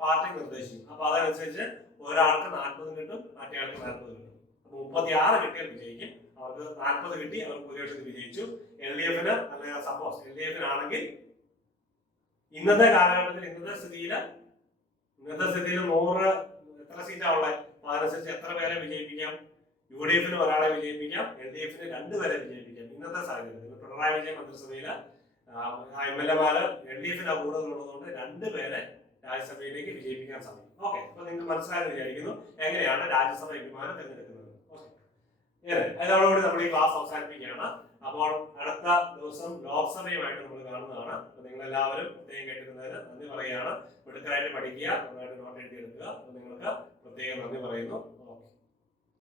പാർട്ടി നിർദ്ദേശിക്കും. അപ്പൊ അതനുസരിച്ച് ഒരാൾക്ക് 40 കിട്ടും, മറ്റേയാൾക്ക് 40 കിട്ടും. അപ്പൊ 36 കിട്ടിയാൽ വിജയിക്കും. അവർക്ക് 40 കിട്ടി, അവർ ഭൂരിപക്ഷത്തിൽ വിജയിച്ചു. LDF-ന് അല്ലെങ്കിൽ സപ്പോസ് LDF-നാണെങ്കിൽ ഇന്നത്തെ കാലഘട്ടത്തിൽ ഇന്നത്തെ സ്ഥിതിയിൽ 100 എത്ര സീറ്റാ ഉള്ളത്? അതനുസരിച്ച് എത്ര പേരെ വിജയിപ്പിക്കാം? UDF-ന് ഒരാളെ വിജയിപ്പിക്കാം, LDF-ന് 2 പേരെ വിജയിപ്പിക്കാം. ഇന്നത്തെ സാഹചര്യത്തിൽ പിണറായി വിജയൻ മന്ത്രിസഭയില് MLA-മാര് LDF-ന് കൂടുതലുള്ളതുകൊണ്ട് 2 പേരെ രാജ്യസഭയിലേക്ക് വിജയിപ്പിക്കാൻ സാധിക്കും. ഓക്കെ, അപ്പൊ നിങ്ങൾക്ക് മനസ്സിലായെന്ന് വിചാരിക്കുന്നു എങ്ങനെയാണ് രാജ്യസഭ എംപിമാരെ തിരഞ്ഞെടുക്കുന്നത്. അതോടുകൂടി നമ്മൾ ഈ ക്ലാസ് അവസാനിപ്പിക്കുകയാണ്. അപ്പോൾ അടുത്ത ദിവസം ലോക്സഭയുമായിട്ട് നമ്മൾ കാണുന്നതാണ്. അപ്പൊ നിങ്ങൾ എല്ലാവരും പ്രത്യേകം കേട്ടിരുന്നതിന് നന്ദി പറയുകയാണ്. മിടുക്കരായിട്ട് പഠിക്കുക, നന്നായിട്ട് നോട്ട് എഴുതി എടുക്കുക. അപ്പൊ നിങ്ങൾക്ക് പ്രത്യേകം നന്ദി പറയുന്നു.